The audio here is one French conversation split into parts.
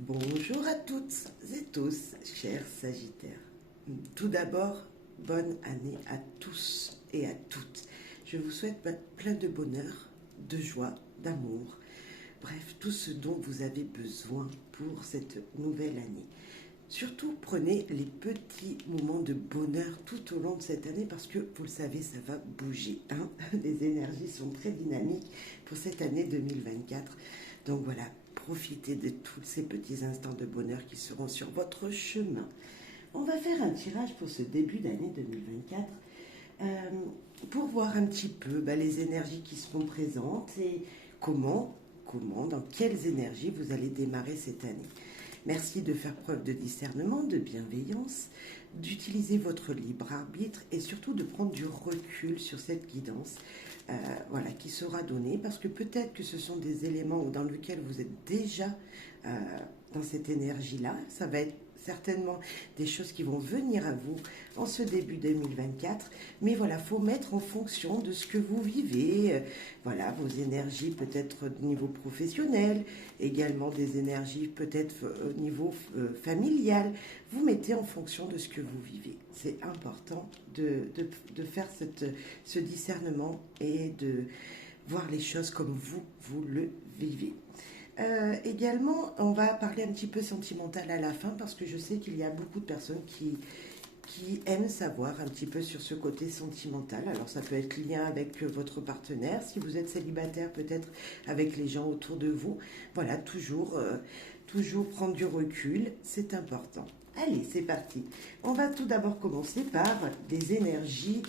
Bonjour à toutes et tous, chers Sagittaires. Tout d'abord, bonne année à tous et à toutes. Je vous souhaite plein de bonheur, de joie, d'amour, bref, tout ce dont vous avez besoin pour cette nouvelle année. Surtout, prenez les petits moments de bonheur tout au long de cette année parce que, vous le savez, ça va bouger, hein. Les énergies sont très dynamiques pour cette année 2024. Donc voilà, profitez de tous ces petits instants de bonheur qui seront sur votre chemin. On va faire un tirage pour ce début d'année 2024 pour voir un petit peu les énergies qui seront présentes et dans quelles énergies vous allez démarrer cette année. Merci de faire preuve de discernement, de bienveillance, d'utiliser votre libre arbitre et surtout de prendre du recul sur cette guidance qui sera donnée parce que peut-être que ce sont des éléments dans lesquels vous êtes déjà euh, dans cette énergie-là. Ça va être certainement des choses qui vont venir à vous en ce début 2024. Mais voilà, faut mettre en fonction de ce que vous vivez. Voilà, vos énergies peut-être au niveau professionnel, également des énergies peut-être au niveau familial. Vous mettez en fonction de ce que vous vivez. C'est important de faire ce discernement et de voir les choses comme vous le vivez. Également, on va parler un petit peu sentimental à la fin parce que je sais qu'il y a beaucoup de personnes qui aiment savoir un petit peu sur ce côté sentimental. Alors ça peut être lien avec votre partenaire, si vous êtes célibataire peut-être avec les gens autour de vous. Voilà, toujours prendre du recul, c'est important. Allez, c'est parti. On va tout d'abord commencer par des énergies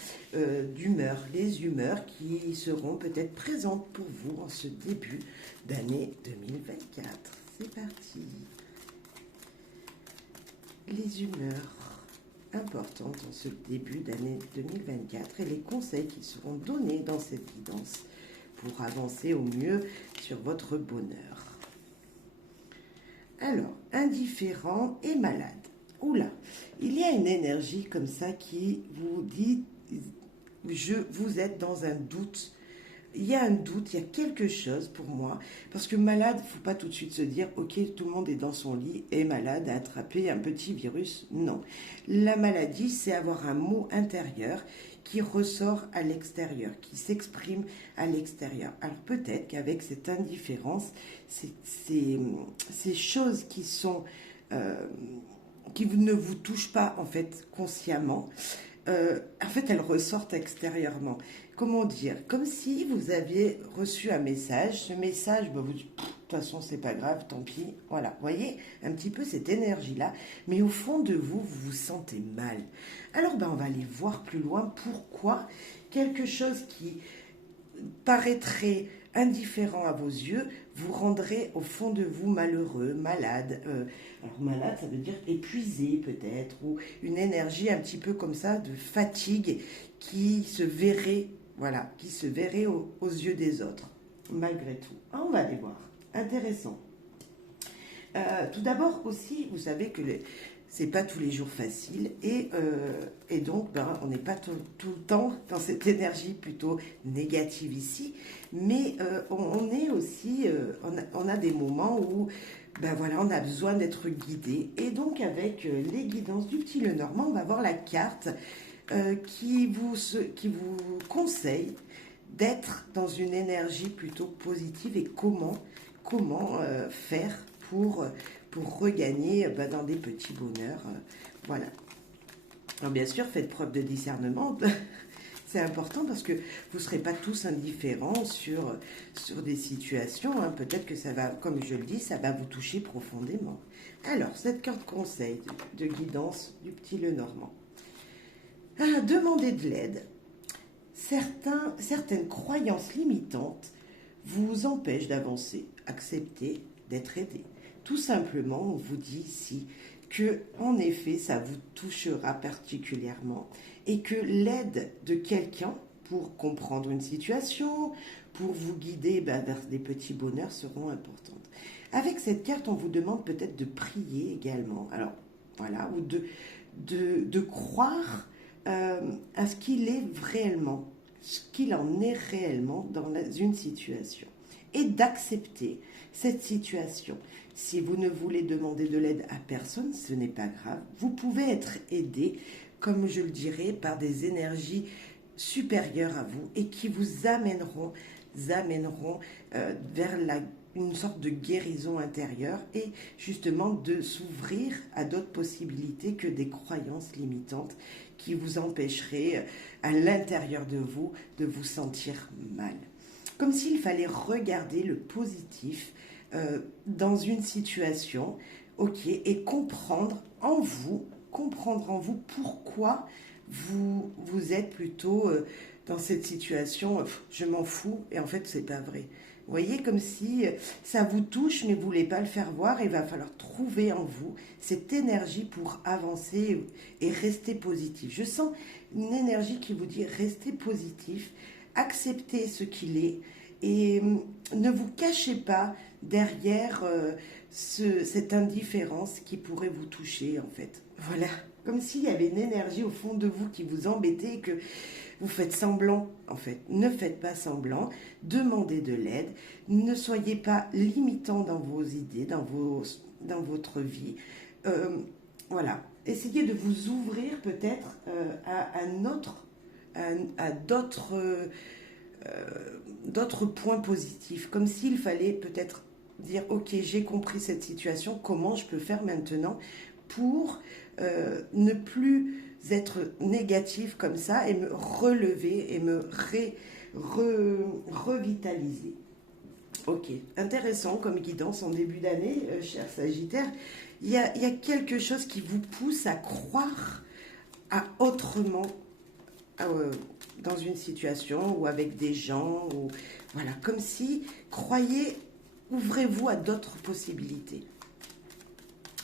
d'humeur, les humeurs qui seront peut-être présentes pour vous en ce début d'année 2024. C'est parti. Les humeurs importantes en ce début d'année 2024 et les conseils qui seront donnés dans cette guidance pour avancer au mieux sur votre bonheur. Alors, indifférent et malade. Oula, il y a une énergie comme ça qui vous dit, vous êtes dans un doute. Il y a un doute, il y a quelque chose pour moi. Parce que malade, il ne faut pas tout de suite se dire, ok, tout le monde est dans son lit, est malade, a attrapé un petit virus. Non. La maladie, c'est avoir un mot intérieur qui ressort à l'extérieur, qui s'exprime à l'extérieur. Alors peut-être qu'avec cette indifférence, ces choses qui sont... qui ne vous touchent pas en fait consciemment, en fait elles ressortent extérieurement. Comment dire? Comme si vous aviez reçu un message, ce message, vous dites, de toute façon c'est pas grave, tant pis, voilà, vous voyez un petit peu cette énergie-là, mais au fond de vous, vous vous sentez mal. Alors on va aller voir plus loin pourquoi quelque chose qui paraîtrait indifférent à vos yeux vous rendrez au fond de vous malheureux, malade. Alors malade, ça veut dire épuisé peut-être, ou une énergie un petit peu comme ça de fatigue qui se verrait, voilà, qui se verrait aux yeux des autres, malgré tout. Ah, on va aller voir. Intéressant. Tout d'abord aussi, vous savez que c'est pas tous les jours facile et donc on n'est pas tout le temps dans cette énergie plutôt négative ici, mais on est aussi, on a des moments où on a besoin d'être guidé et donc avec les guidances du petit Lenormand, on va voir la carte qui vous conseille d'être dans une énergie plutôt positive et comment faire pour regagner dans des petits bonheurs. Voilà. Alors bien sûr, faites preuve de discernement. C'est important parce que vous ne serez pas tous indifférents sur des situations. Hein. Peut-être que ça va, comme je le dis, ça va vous toucher profondément. Alors, cette carte conseil de guidance du petit Lenormand. Demandez de l'aide. Certaines croyances limitantes vous empêchent d'avancer. Acceptez d'être aidé. Tout simplement, on vous dit ici que, en effet, ça vous touchera particulièrement et que l'aide de quelqu'un pour comprendre une situation, pour vous guider vers des petits bonheurs seront importantes. Avec cette carte, on vous demande peut-être de prier également. Alors, voilà, ou de croire à ce qu'il est réellement, ce qu'il en est réellement dans une situation et d'accepter cette situation. Si vous ne voulez demander de l'aide à personne, ce n'est pas grave. Vous pouvez être aidé, comme je le dirais, par des énergies supérieures à vous et qui vous amèneront vers une sorte de guérison intérieure et justement de s'ouvrir à d'autres possibilités que des croyances limitantes qui vous empêcheraient à l'intérieur de vous sentir mal. Comme s'il fallait regarder le positif dans une situation, ok, et comprendre en vous pourquoi vous êtes plutôt dans cette situation, je m'en fous, et en fait, c'est pas vrai. Vous voyez, comme si ça vous touche, mais vous ne voulez pas le faire voir, il va falloir trouver en vous cette énergie pour avancer et rester positif. Je sens une énergie qui vous dit restez positif, acceptez ce qu'il est, et ne vous cachez pas derrière cette indifférence qui pourrait vous toucher, en fait. Voilà, comme s'il y avait une énergie au fond de vous qui vous embêtait et que vous faites semblant, en fait. Ne faites pas semblant, demandez de l'aide, ne soyez pas limitant dans vos idées, dans votre vie. Voilà, essayez de vous ouvrir peut-être à d'autres points positifs, comme s'il fallait peut-être dire, ok, j'ai compris cette situation, comment je peux faire maintenant pour ne plus être négatif comme ça et me relever et me revitaliser. Ok, intéressant comme guidance en début d'année, cher Sagittaire. Il y a quelque chose qui vous pousse à croire à autrement dans une situation ou avec des gens. Voilà, comme si, croyez, ouvrez-vous à d'autres possibilités.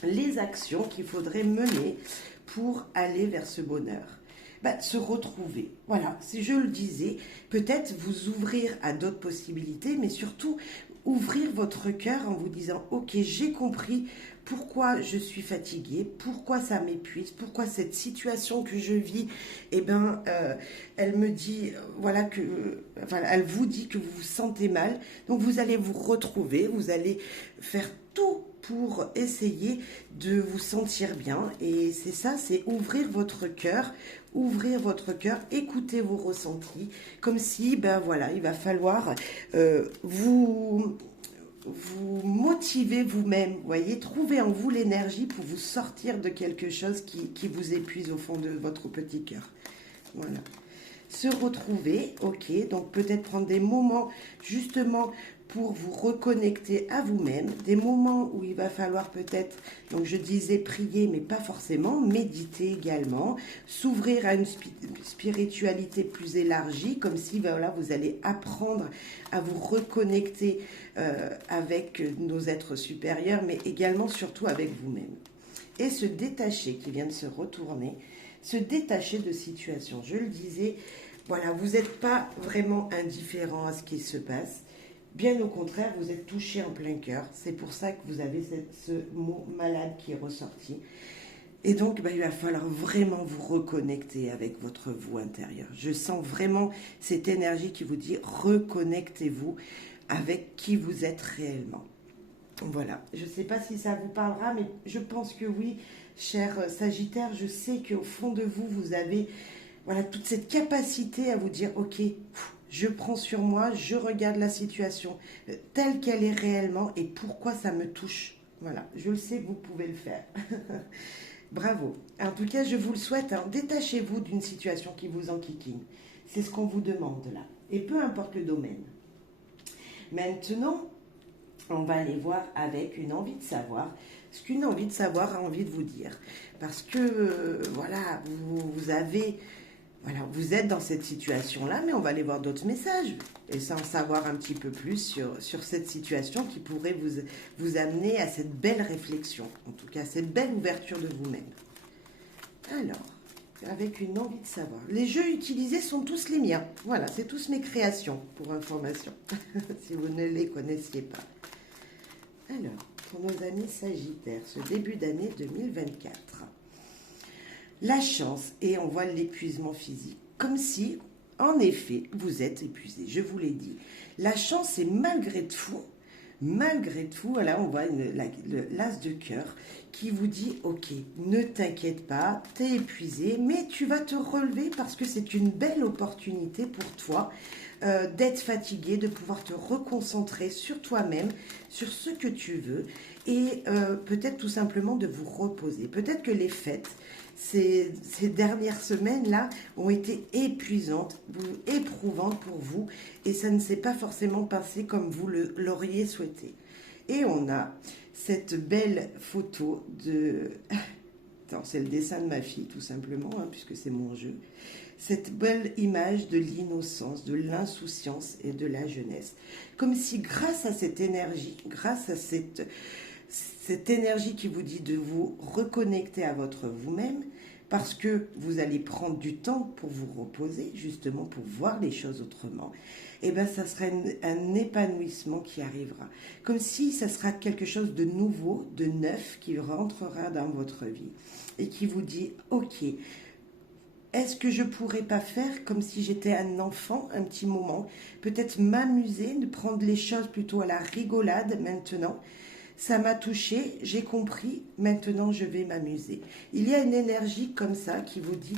Les actions qu'il faudrait mener pour aller vers ce bonheur. Se retrouver. Voilà, si je le disais, peut-être vous ouvrir à d'autres possibilités, mais surtout ouvrir votre cœur en vous disant, ok, j'ai compris pourquoi je suis fatiguée, pourquoi ça m'épuise, pourquoi cette situation que je vis, elle me dit, elle vous dit que vous vous sentez mal, donc vous allez vous retrouver, vous allez faire tout pour essayer de vous sentir bien, et c'est ça, c'est ouvrir votre cœur, écouter vos ressentis, comme si, il va falloir vous motiver vous-même, voyez, trouver en vous l'énergie pour vous sortir de quelque chose qui vous épuise au fond de votre petit cœur. Voilà. Se retrouver, ok, donc peut-être prendre des moments justement pour vous reconnecter à vous-même, des moments où il va falloir peut-être, donc je disais prier, mais pas forcément, méditer également, s'ouvrir à une spiritualité plus élargie, comme si vous allez apprendre à vous reconnecter avec nos êtres supérieurs, mais également surtout avec vous-même. Et se détacher, qui vient de se retourner, se détacher de situations. Je le disais, voilà, vous n'êtes pas vraiment indifférent à ce qui se passe. Bien au contraire, vous êtes touché en plein cœur. C'est pour ça que vous avez ce mot malade qui est ressorti. Et donc, il va falloir vraiment vous reconnecter avec votre vous intérieur. Je sens vraiment cette énergie qui vous dit reconnectez-vous avec qui vous êtes réellement. Voilà, je ne sais pas si ça vous parlera, mais je pense que oui, cher Sagittaire, je sais qu'au fond de vous, vous avez toute cette capacité à vous dire, ok, je prends sur moi, je regarde la situation telle qu'elle est réellement et pourquoi ça me touche. Voilà, je le sais, vous pouvez le faire. Bravo. En tout cas, je vous le souhaite, détachez-vous d'une situation qui vous enquiquine. C'est ce qu'on vous demande là. Et peu importe le domaine. Maintenant, on va aller voir avec une envie de savoir ce qu'une envie de savoir a envie de vous dire. Parce que, vous êtes dans cette situation-là, mais on va aller voir d'autres messages et sans savoir un petit peu plus sur cette situation qui pourrait vous amener à cette belle réflexion, en tout cas cette belle ouverture de vous-même. Alors, avec une envie de savoir. Les jeux utilisés sont tous les miens. Voilà, c'est tous mes créations, pour information, si vous ne les connaissiez pas. Alors, pour nos amis Sagittaires, ce début d'année 2024. La chance, et on voit l'épuisement physique, comme si, en effet, vous êtes épuisé, je vous l'ai dit. La chance est malgré tout malgré tout, voilà, on voit l'as de cœur qui vous dit, ok, ne t'inquiète pas, t'es épuisé, mais tu vas te relever parce que c'est une belle opportunité pour toi d'être fatigué, de pouvoir te reconcentrer sur toi-même, sur ce que tu veux, et peut-être tout simplement de vous reposer. Peut-être que les fêtes, ces dernières semaines-là ont été épuisantes, éprouvantes pour vous, et ça ne s'est pas forcément passé comme vous l'auriez souhaité. Et on a cette belle photo de... Attends, c'est le dessin de ma fille, tout simplement, hein, puisque c'est mon jeu. Cette belle image de l'innocence, de l'insouciance et de la jeunesse. Comme si grâce à cette énergie, grâce à cette énergie qui vous dit de vous reconnecter à votre vous-même, parce que vous allez prendre du temps pour vous reposer, justement pour voir les choses autrement, et bien ça sera un épanouissement qui arrivera. Comme si ça sera quelque chose de nouveau, de neuf, qui rentrera dans votre vie et qui vous dit, ok, est-ce que je pourrais pas faire comme si j'étais un enfant un petit moment, peut-être m'amuser, de prendre les choses plutôt à la rigolade maintenant. Ça m'a touché, j'ai compris, maintenant je vais m'amuser. Il y a une énergie comme ça qui vous dit,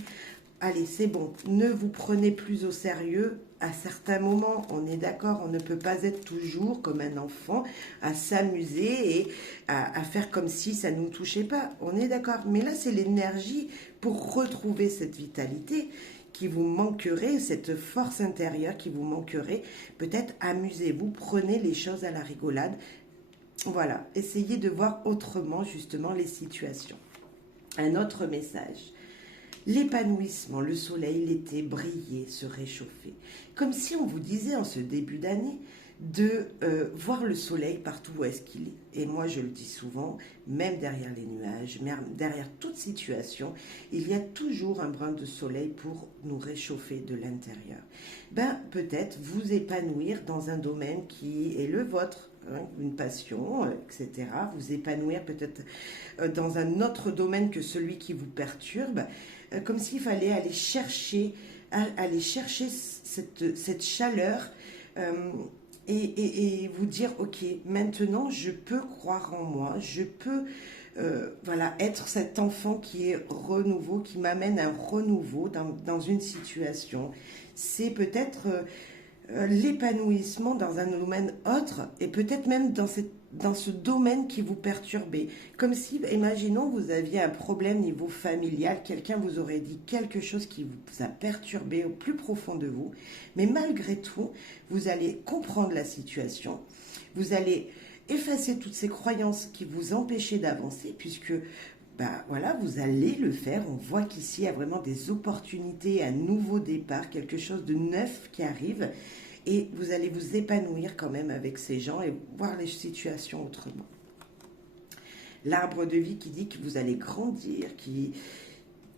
allez c'est bon, ne vous prenez plus au sérieux. À certains moments, on est d'accord, on ne peut pas être toujours comme un enfant à s'amuser et à faire comme si ça ne nous touchait pas. On est d'accord, mais là c'est l'énergie pour retrouver cette vitalité qui vous manquerait, cette force intérieure qui vous manquerait. Peut-être amusez-vous, prenez les choses à la rigolade. Voilà, essayez de voir autrement justement les situations. Un autre message. L'épanouissement, le soleil, l'été, briller, se réchauffer. Comme si on vous disait en ce début d'année de voir le soleil partout où est-ce qu'il est. Et moi je le dis souvent, même derrière les nuages, même derrière toute situation, il y a toujours un brin de soleil pour nous réchauffer de l'intérieur. Ben peut-être vous épanouir dans un domaine qui est le vôtre, hein, une passion, etc. Vous épanouir peut-être dans un autre domaine que celui qui vous perturbe, comme s'il fallait aller chercher cette chaleur et vous dire, ok, maintenant je peux croire en moi, je peux voilà, être cet enfant qui est renouveau, qui m'amène un renouveau dans une situation. C'est peut-être l'épanouissement dans un domaine autre et peut-être même dans ce domaine qui vous perturbait. Comme si, imaginons, vous aviez un problème niveau familial, quelqu'un vous aurait dit quelque chose qui vous a perturbé au plus profond de vous, mais malgré tout, vous allez comprendre la situation, vous allez effacer toutes ces croyances qui vous empêchaient d'avancer, puisque ben voilà, vous allez le faire. On voit qu'ici, il y a vraiment des opportunités, un nouveau départ, quelque chose de neuf qui arrive. Et vous allez vous épanouir quand même avec ces gens et voir les situations autrement. L'arbre de vie qui dit que vous allez grandir,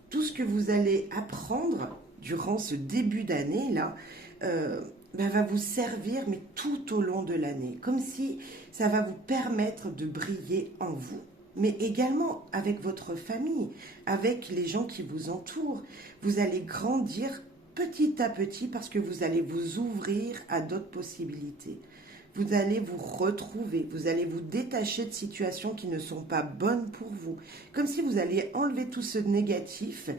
tout ce que vous allez apprendre durant ce début d'année-là, va vous servir, mais tout au long de l'année. Comme si ça va vous permettre de briller en vous, mais également avec votre famille, avec les gens qui vous entourent. Vous allez grandir petit à petit parce que vous allez vous ouvrir à d'autres possibilités. Vous allez vous retrouver, vous allez vous détacher de situations qui ne sont pas bonnes pour vous. Comme si vous alliez enlever tout ce négatif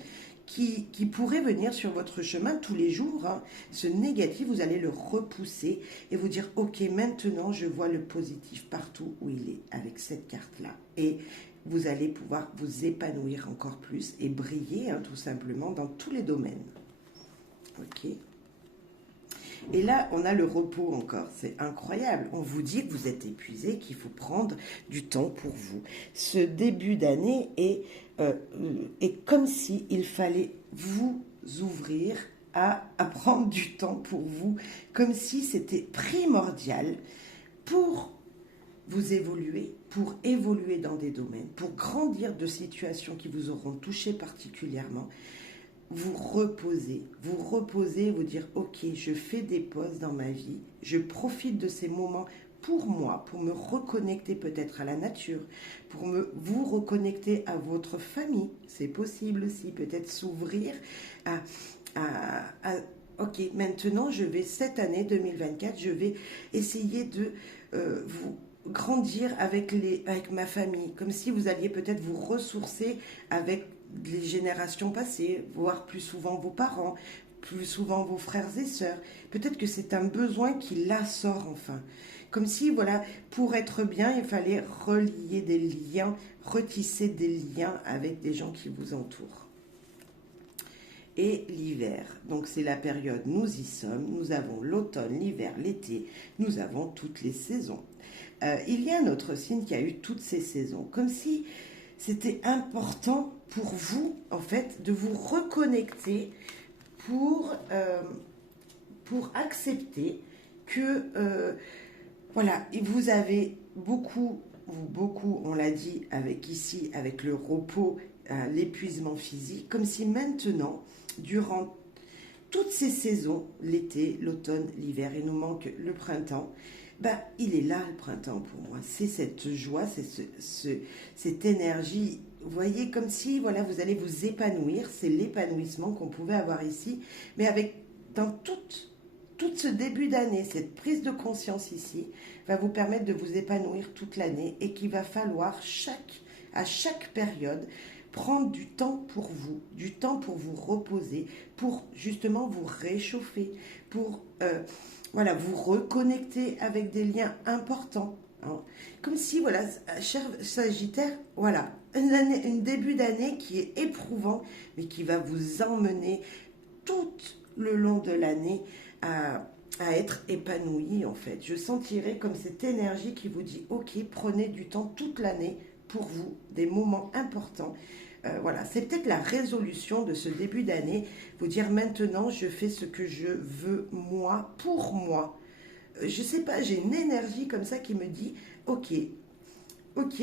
qui pourrait venir sur votre chemin tous les jours. Hein. Ce négatif, vous allez le repousser et vous dire, ok, maintenant je vois le positif partout où il est avec cette carte-là. Et vous allez pouvoir vous épanouir encore plus et briller, hein, tout simplement, dans tous les domaines. Ok. Et là, on a le repos encore. C'est incroyable. On vous dit que vous êtes épuisé, qu'il faut prendre du temps pour vous. Ce début d'année est comme si il fallait vous ouvrir à prendre du temps pour vous, comme si c'était primordial pour vous évoluer, pour évoluer dans des domaines, pour grandir de situations qui vous auront touché particulièrement. Vous reposez, vous dire, ok, je fais des pauses dans ma vie, je profite de ces moments pour moi, pour me reconnecter peut-être à la nature, pour vous reconnecter à votre famille, c'est possible aussi, peut-être s'ouvrir ok, maintenant cette année 2024, je vais essayer de grandir avec ma famille, comme si vous alliez peut-être vous ressourcer avec les générations passées, voir plus souvent vos parents, plus souvent vos frères et sœurs. Peut-être que c'est un besoin qui la sort enfin. Comme si, voilà, pour être bien, il fallait relier des liens, retisser des liens avec des gens qui vous entourent. Et l'hiver, donc c'est la période, nous y sommes, nous avons l'automne, l'hiver, l'été, nous avons toutes les saisons. Il y a un autre signe qui a eu toutes ces saisons, comme si c'était important pour vous, en fait, de vous reconnecter pour accepter que, voilà, vous avez beaucoup, on l'a dit avec le repos, l'épuisement physique, comme si maintenant, durant toutes ces saisons, l'été, l'automne, l'hiver, il nous manque le printemps, ben, il est là le printemps pour moi. C'est cette joie, c'est cette énergie. Vous voyez, comme si voilà, vous allez vous épanouir. C'est l'épanouissement qu'on pouvait avoir ici. Mais dans tout ce début d'année, cette prise de conscience ici va vous permettre de vous épanouir toute l'année et qu'il va falloir à chaque période prendre du temps pour vous reposer, pour justement vous réchauffer, pour voilà, vous reconnecter avec des liens importants. Hein. Comme si, voilà, cher Sagittaire, voilà, un début d'année qui est éprouvant, mais qui va vous emmener tout le long de l'année à être épanoui, en fait. Je sentirai comme cette énergie qui vous dit, ok, prenez du temps toute l'année pour vous, des moments importants. Voilà, c'est peut-être la résolution de ce début d'année, vous dire maintenant je fais ce que je veux moi, pour moi. Je sais pas, j'ai une énergie comme ça qui me dit ok,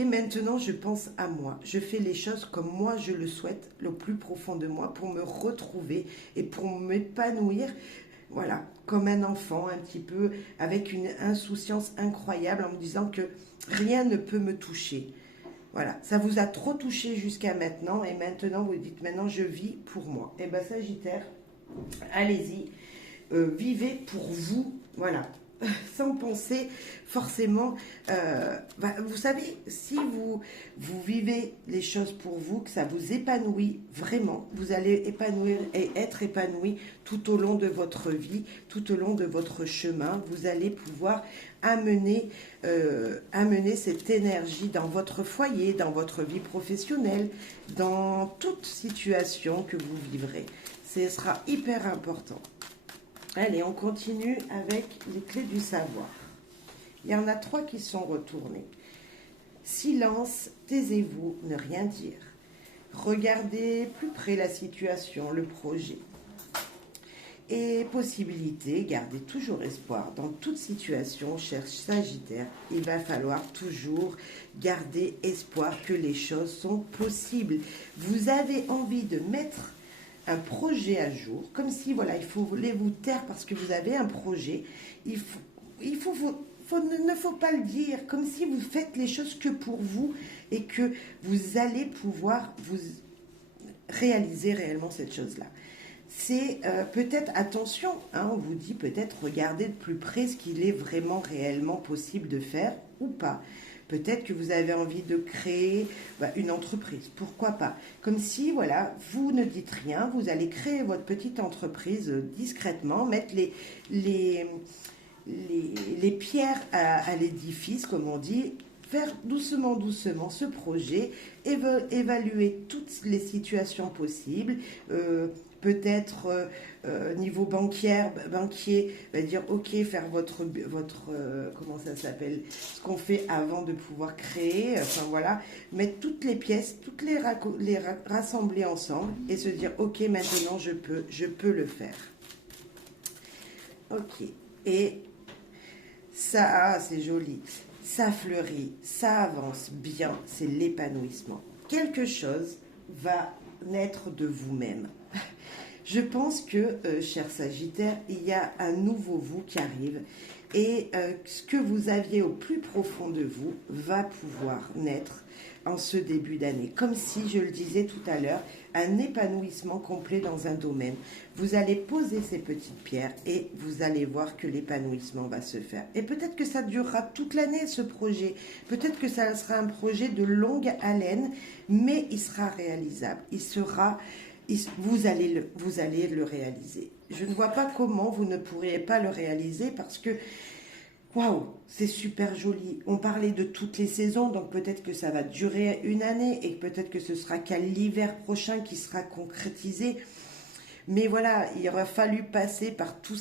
maintenant je pense à moi, je fais les choses comme moi je le souhaite, le plus profond de moi, pour me retrouver et pour m'épanouir, voilà, comme un enfant un petit peu, avec une insouciance incroyable en me disant que rien ne peut me toucher. Voilà, ça vous a trop touché jusqu'à maintenant et maintenant vous dites maintenant je vis pour moi. Et bien Sagittaire, allez-y, vivez pour vous, voilà, sans penser forcément, vous savez, si vous vivez les choses pour vous, que ça vous épanouit vraiment, vous allez épanouir et être épanoui tout au long de votre vie, tout au long de votre chemin, vous allez pouvoir amener cette énergie dans votre foyer, dans votre vie professionnelle, dans toute situation que vous vivrez. Ce sera hyper important. Allez, on continue avec les clés du savoir. Il y en a 3 qui sont retournées. Silence, taisez-vous, ne rien dire. Regardez plus près la situation, le projet. Et possibilité, gardez toujours espoir. Dans toute situation, cher Sagittaire, il va falloir toujours garder espoir que les choses sont possibles. Vous avez envie de mettre un projet à jour, comme si, voilà, il voulait vous taire parce que vous avez un projet. Il ne faut pas le dire, comme si vous faites les choses que pour vous et que vous allez pouvoir vous réaliser réellement cette chose-là. C'est peut-être, attention, hein, on vous dit peut-être regardez de plus près ce qu'il est vraiment réellement possible de faire ou pas. Peut-être que vous avez envie de créer une entreprise, pourquoi pas. Comme si, voilà, vous ne dites rien, vous allez créer votre petite entreprise discrètement, mettre les pierres à l'édifice, comme on dit, faire doucement ce projet, évaluer toutes les situations possibles, peut-être niveau banquier, dire ok, faire votre comment ça s'appelle, ce qu'on fait avant de pouvoir créer, enfin voilà, mettre toutes les pièces, les rassembler ensemble et se dire ok, maintenant je peux le faire. Ok, et ça, c'est joli, ça fleurit, ça avance bien, c'est l'épanouissement. Quelque chose va naître de vous-même. Je pense que, cher Sagittaire, il y a un nouveau vous qui arrive et ce que vous aviez au plus profond de vous va pouvoir naître en ce début d'année. Comme si, je le disais tout à l'heure, un épanouissement complet dans un domaine. Vous allez poser ces petites pierres et vous allez voir que l'épanouissement va se faire. Et peut-être que ça durera toute l'année, ce projet. Peut-être que ça sera un projet de longue haleine, mais il sera réalisable. Vous allez le réaliser. Je ne vois pas comment vous ne pourriez pas le réaliser parce que waouh, c'est super joli. On parlait de toutes les saisons, donc peut-être que ça va durer une année et peut-être que ce sera qu'à l'hiver prochain qui sera concrétisé. Mais voilà, il aura fallu passer par toutes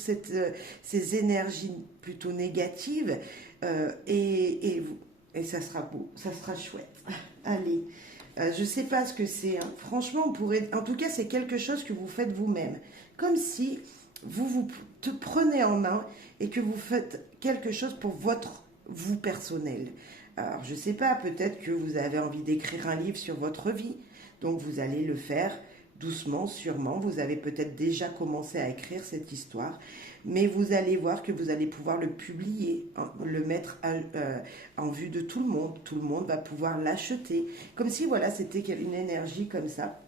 ces énergies plutôt négatives et ça sera beau, ça sera chouette. Allez, je ne sais pas ce que c'est, hein. Franchement, en tout cas, c'est quelque chose que vous faites vous-même. Comme si vous te prenez en main et que vous faites quelque chose pour vous personnel. Alors, je ne sais pas, peut-être que vous avez envie d'écrire un livre sur votre vie. Donc, vous allez le faire doucement, sûrement. Vous avez peut-être déjà commencé à écrire cette histoire. Mais vous allez voir que vous allez pouvoir le publier, le mettre en vue de tout le monde. Tout le monde va pouvoir l'acheter. Comme si, voilà, c'était une énergie comme ça.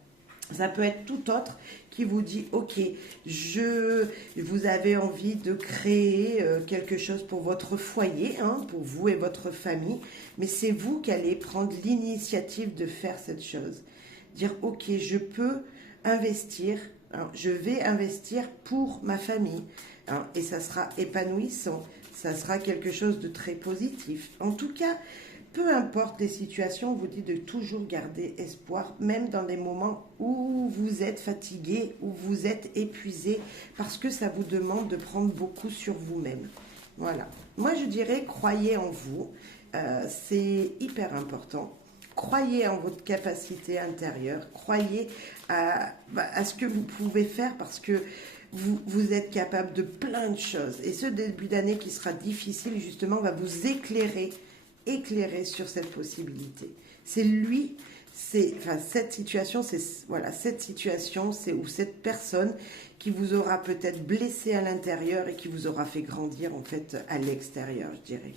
Ça peut être tout autre qui vous dit, ok, vous avez envie de créer quelque chose pour votre foyer, hein, pour vous et votre famille, mais c'est vous qui allez prendre l'initiative de faire cette chose. Dire, ok, je peux investir, hein, je vais investir pour ma famille, hein, et ça sera épanouissant, ça sera quelque chose de très positif. En tout cas, peu importe les situations, on vous dit de toujours garder espoir, même dans des moments où vous êtes fatigué, où vous êtes épuisé, parce que ça vous demande de prendre beaucoup sur vous-même. Voilà. Moi, je dirais, croyez en vous. C'est hyper important. Croyez en votre capacité intérieure. Croyez à ce que vous pouvez faire parce que vous êtes capable de plein de choses. Et ce début d'année qui sera difficile, justement, va vous éclairer sur cette possibilité. C'est lui, cette situation, c'est ou cette personne qui vous aura peut-être blessé à l'intérieur et qui vous aura fait grandir en fait à l'extérieur, je dirais.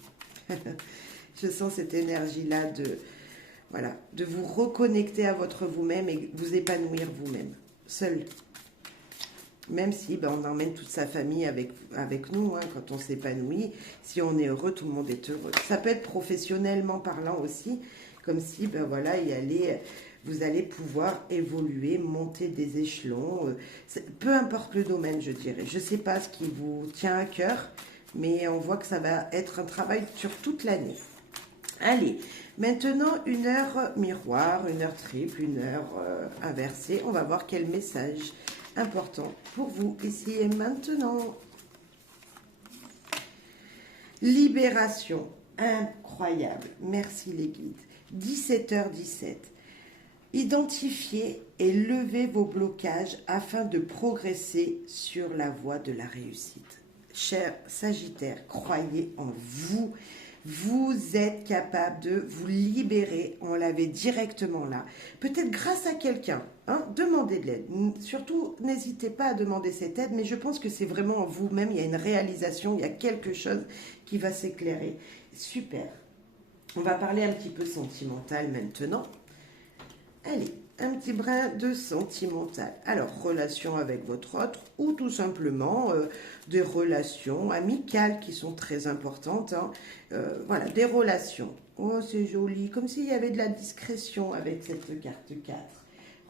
Je sens cette énergie-là de vous reconnecter à votre vous-même et vous épanouir vous-même, seul. Même si on emmène toute sa famille avec nous, hein, quand on s'épanouit, si on est heureux, tout le monde est heureux. Ça peut être professionnellement parlant aussi, comme si vous allez pouvoir évoluer, monter des échelons, peu importe le domaine, je dirais. Je ne sais pas ce qui vous tient à cœur, mais on voit que ça va être un travail sur toute l'année. Allez, maintenant une heure miroir, une heure triple, une heure inversée. On va voir quel message important pour vous ici et maintenant. Libération, incroyable. Merci les guides. 17h17. Identifiez et levez vos blocages afin de progresser sur la voie de la réussite. Cher Sagittaire, croyez en vous. Vous êtes capable de vous libérer, on l'avait directement là. Peut-être grâce à quelqu'un, hein, demandez de l'aide. Surtout, n'hésitez pas à demander cette aide, mais je pense que c'est vraiment en vous-même, il y a une réalisation, il y a quelque chose qui va s'éclairer. Super. On va parler un petit peu sentimental maintenant. Allez, un petit brin de sentimental. Alors, relation avec votre autre ou tout simplement des relations amicales qui sont très importantes. Hein. Voilà, des relations. Oh, c'est joli. Comme s'il y avait de la discrétion avec cette carte 4.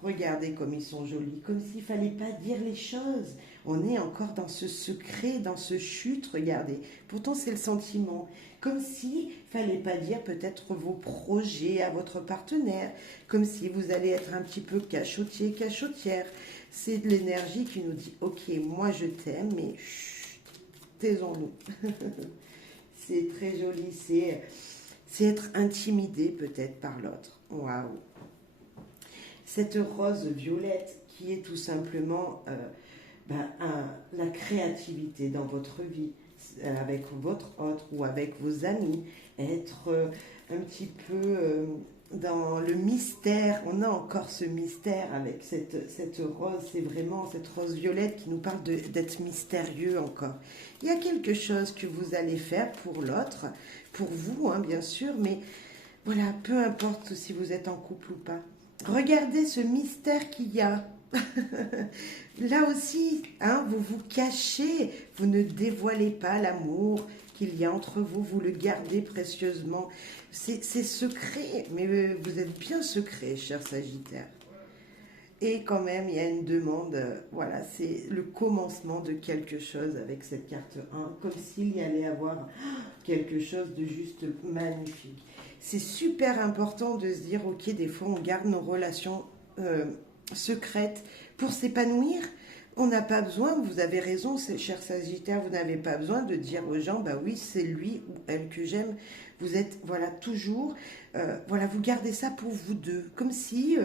Regardez comme ils sont jolis. Comme s'il ne fallait pas dire les choses. On est encore dans ce secret, dans ce chute. Regardez. Pourtant, c'est le sentiment. Comme s'il ne fallait pas dire peut-être vos projets à votre partenaire. Comme si vous allez être un petit peu cachotier, cachotière. C'est de l'énergie qui nous dit, ok, moi je t'aime, mais chut, taisons-nous. C'est très joli. C'est être intimidé peut-être par l'autre. Waouh. Cette rose violette qui est tout simplement la créativité dans votre vie, avec votre autre ou avec vos amis, être un petit peu dans le mystère. On a encore ce mystère avec cette rose, c'est vraiment cette rose violette qui nous parle d'être mystérieux encore. Il y a quelque chose que vous allez faire pour l'autre, pour vous, hein, bien sûr, mais Voilà, peu importe si vous êtes en couple ou pas. Regardez ce mystère qu'il y a. Là aussi, hein, vous vous cachez, vous ne dévoilez pas l'amour qu'il y a entre vous, vous le gardez précieusement. C'est secret, mais vous êtes bien secret, cher Sagittaire. Et quand même, il y a une demande, voilà, c'est le commencement de quelque chose avec cette carte 1, comme s'il y allait avoir quelque chose de juste magnifique. C'est super important de se dire, ok, des fois on garde nos relations euh, secrètes pour s'épanouir. On n'a pas besoin, vous avez raison, cher Sagittaire, vous n'avez pas besoin de dire aux gens, bah oui, c'est lui ou elle que j'aime. Vous êtes, voilà, toujours, voilà, vous gardez ça pour vous deux, comme si,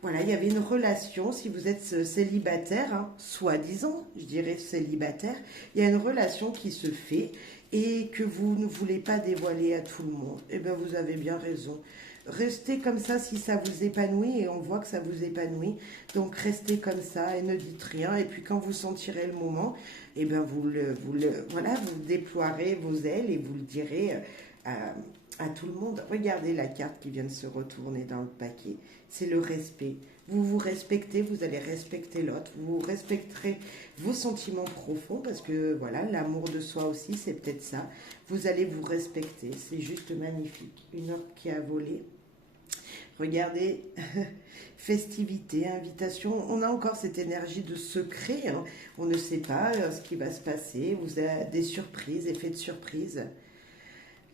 voilà, il y avait une relation, si vous êtes célibataire, hein, soi-disant, je dirais célibataire, il y a une relation qui se fait et que vous ne voulez pas dévoiler à tout le monde. Eh bien, vous avez bien raison. Restez comme ça si ça vous épanouit et on voit que ça vous épanouit. Donc restez comme ça et ne dites rien. Et puis quand vous sentirez le moment, eh bien voilà, vous déploierez vos ailes et vous le direz à tout le monde. Regardez la carte qui vient de se retourner dans le paquet. C'est le respect. Vous vous respectez, vous allez respecter l'autre, vous respecterez vos sentiments profonds parce que voilà, l'amour de soi aussi, c'est peut-être ça. Vous allez vous respecter, c'est juste magnifique. Une ordre qui a volé. Regardez, festivité, invitation, on a encore cette énergie de secret, hein. On ne sait pas ce qui va se passer, vous avez des surprises, effets de surprise.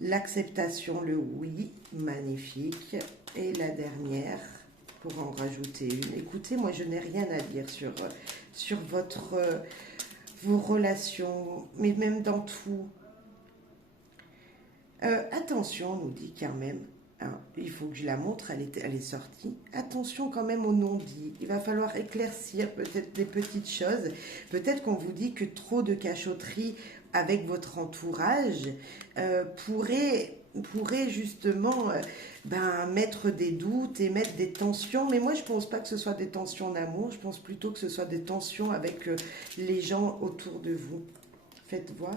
L'acceptation, le oui, magnifique. Et la dernière, pour en rajouter une. Écoutez, moi je n'ai rien à dire sur vos relations, mais même dans tout. Attention, nous dit quand même. Hein, il faut que je la montre, elle est sortie. Attention quand même au non-dit. Il va falloir éclaircir peut-être des petites choses. Peut-être qu'on vous dit que trop de cachotterie avec votre entourage pourrait justement mettre des doutes et mettre des tensions. Mais moi, je ne pense pas que ce soit des tensions d'amour. Je pense plutôt que ce soit des tensions avec les gens autour de vous. Faites voir.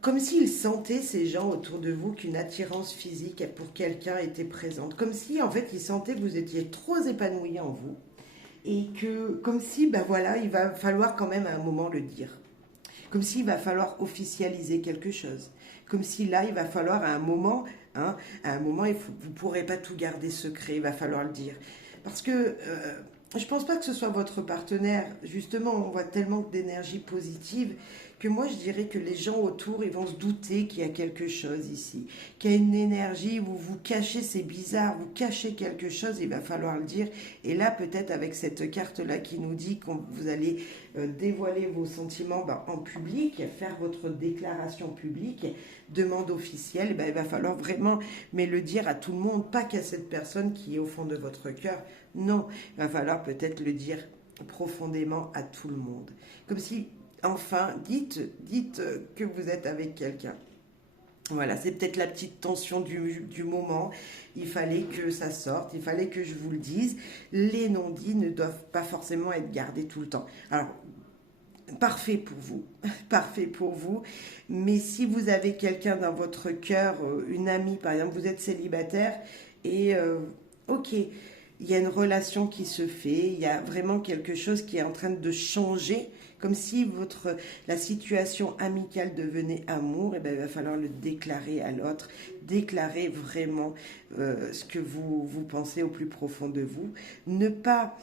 Comme s'ils sentaient, ces gens autour de vous, qu'une attirance physique pour quelqu'un était présente. Comme si, en fait, ils sentaient que vous étiez trop épanoui en vous. Et que, comme si, ben voilà, il va falloir quand même à un moment le dire. Comme s'il va falloir officialiser quelque chose. Comme si là, il va falloir à un moment, vous ne pourrez pas tout garder secret, il va falloir le dire. Parce que je ne pense pas que ce soit votre partenaire. Justement, on voit tellement d'énergie positive que moi, je dirais que les gens autour, ils vont se douter qu'il y a quelque chose ici, qu'il y a une énergie où vous cachez, c'est bizarre, vous cachez quelque chose, il va falloir le dire. Et là, peut-être avec cette carte-là qui nous dit que vous allez dévoiler vos sentiments en public, faire votre déclaration publique, demande officielle, il va falloir vraiment le dire à tout le monde, pas qu'à cette personne qui est au fond de votre cœur. Non, il va falloir peut-être le dire profondément à tout le monde. Comme si, enfin, dites que vous êtes avec quelqu'un. Voilà, c'est peut-être la petite tension du moment. Il fallait que ça sorte, il fallait que je vous le dise. Les non-dits ne doivent pas forcément être gardés tout le temps. Alors, parfait pour vous, parfait pour vous. Mais si vous avez quelqu'un dans votre cœur, une amie par exemple, vous êtes célibataire et ok, il y a une relation qui se fait, il y a vraiment quelque chose qui est en train de changer, comme si la situation amicale devenait amour, et il va falloir le déclarer à l'autre, déclarer vraiment ce que vous pensez au plus profond de vous. Ne pas,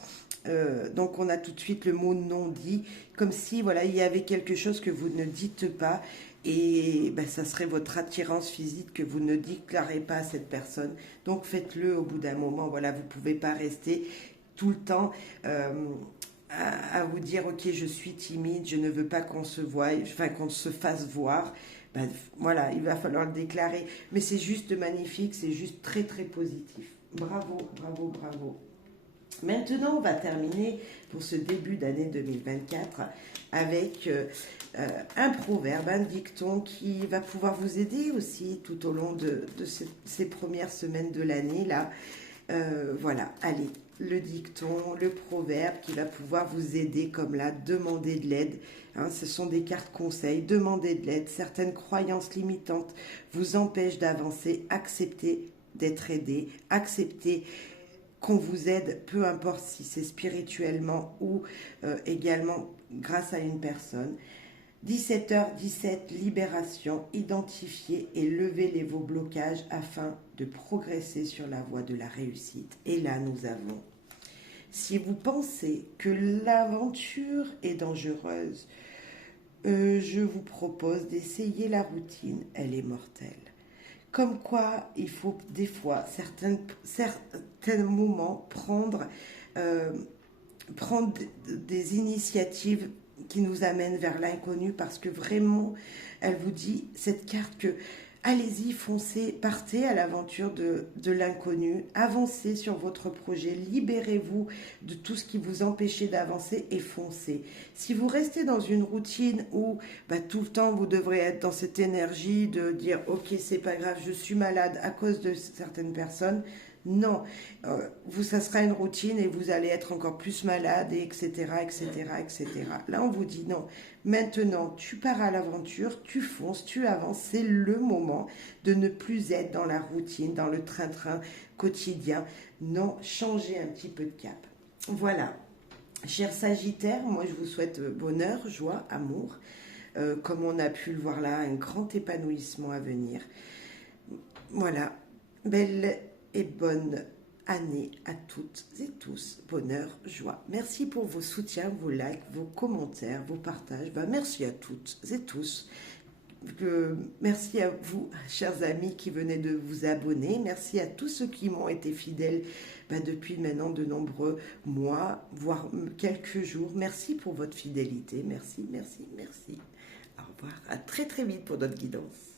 donc on a tout de suite le mot non dit, comme si voilà, il y avait quelque chose que vous ne dites pas, et ça serait votre attirance physique que vous ne déclarez pas à cette personne. Donc faites-le au bout d'un moment. Voilà, vous ne pouvez pas rester tout le temps à vous dire ok, je suis timide, je ne veux pas qu'on se voie, enfin qu'on se fasse voir. Voilà, il va falloir le déclarer. Mais c'est juste magnifique, c'est juste très très positif. Bravo, bravo, bravo. Maintenant, on va terminer pour ce début d'année 2024 avec un proverbe, un dicton qui va pouvoir vous aider aussi tout au long de ces premières semaines de l'année là. Voilà, allez, le dicton, le proverbe qui va pouvoir vous aider comme là, demander de l'aide. Hein, ce sont des cartes conseils, demander de l'aide. Certaines croyances limitantes vous empêchent d'avancer. Acceptez d'être aidé, acceptez qu'on vous aide, peu importe si c'est spirituellement ou également grâce à une personne. 17h17, libération, identifiez et levez vos blocages afin de progresser sur la voie de la réussite. Et là, nous avons, si vous pensez que l'aventure est dangereuse, je vous propose d'essayer la routine, elle est mortelle. Comme quoi, il faut des fois, certains moments, euh, prendre des initiatives qui nous amènent vers l'inconnu parce que vraiment, elle vous dit, cette carte, que allez-y, foncez, partez à l'aventure de l'inconnu, avancez sur votre projet, libérez-vous de tout ce qui vous empêchait d'avancer et foncez. Si vous restez dans une routine où tout le temps vous devrez être dans cette énergie de dire ok, c'est pas grave, je suis malade à cause de certaines personnes, non, ça sera une routine et vous allez être encore plus malade, et etc., etc., etc. Là, on vous dit non. Maintenant, tu pars à l'aventure, tu fonces, tu avances. C'est le moment de ne plus être dans la routine, dans le train-train quotidien. Non, changez un petit peu de cap. Voilà. Cher Sagittaire, moi je vous souhaite bonheur, joie, amour. Comme on a pu le voir là, un grand épanouissement à venir. Voilà. Belle et bonne année à toutes et tous. Bonheur, joie. Merci pour vos soutiens, vos likes, vos commentaires, vos partages. Merci à toutes et tous. Merci à vous, chers amis, qui venez de vous abonner. Merci à tous ceux qui m'ont été fidèles depuis maintenant de nombreux mois, voire quelques jours. Merci pour votre fidélité. Merci, merci, merci. Au revoir. À très très vite pour notre guidance.